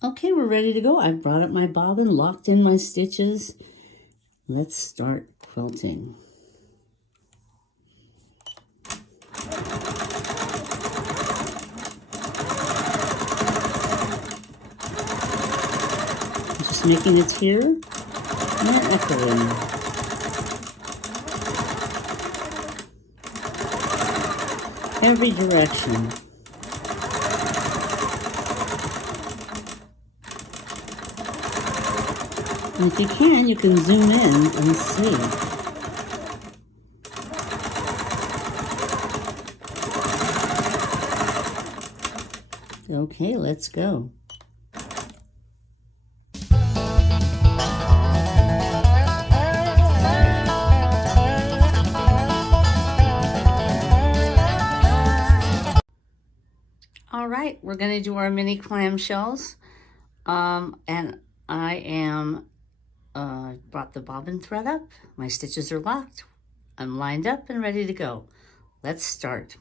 Okay, we're ready to go. I brought up my bobbin, locked in my stitches. Let's start quilting. I'm just making a tier and then echoing. Every direction. And if you can zoom in and see. Okay, let's go. All right, we're going to do our mini clamshells. And I am brought the bobbin thread up. My stitches are locked. I'm lined up and ready to go. Let's start.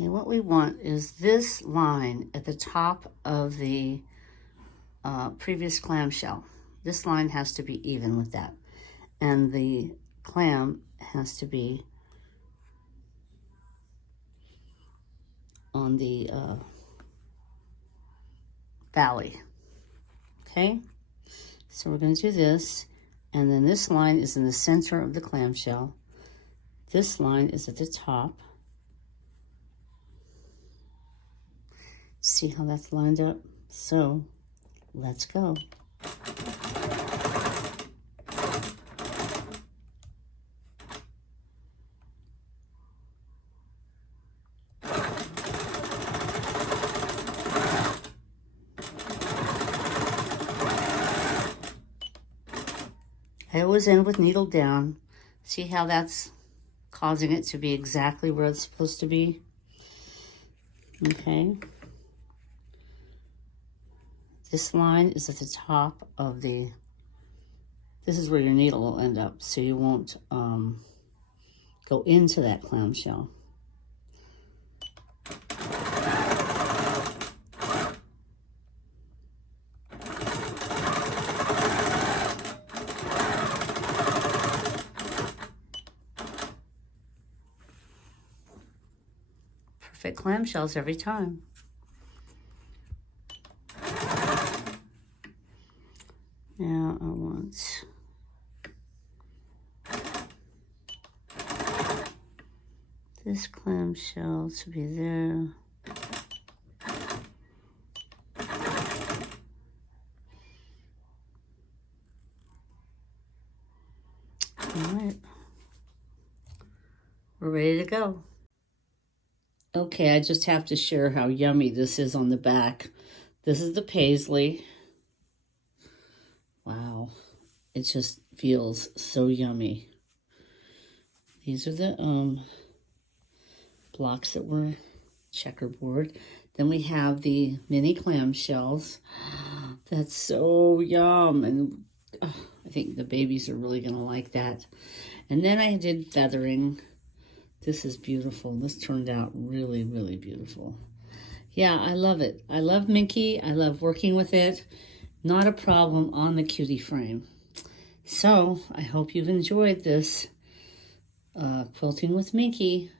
What we want is this line at the top of the previous clamshell. This line has to be even with that. And the clam has to be on the valley. Okay? So we're going to do this. And then this line is in the center of the clamshell. This line is at the top. See how that's lined up? So let's go. I always end with needle down. See how that's causing it to be exactly where it's supposed to be? Okay. This line is at the top of the, this is where your needle will end up, so you won't go into that clamshell. Perfect clamshells every time. Now I want this clamshell to be there. All right, we're ready to go. Okay, I just have to share how yummy this is on the back. This is the paisley. Wow, it just feels so yummy. These are the blocks that were checkerboard. Then we have the mini clamshells. That's so yum. And I think the babies are really gonna like that. And then I did feathering. This is beautiful. This turned out really, really beautiful. Yeah, I love it. I love Minky. I love working with it. Not a problem on the Cutie frame. So I hope you've enjoyed this Quilting with Minky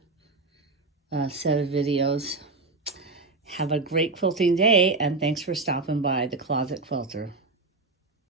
set of videos. Have a great quilting day, and thanks for stopping by the Closet Quilter.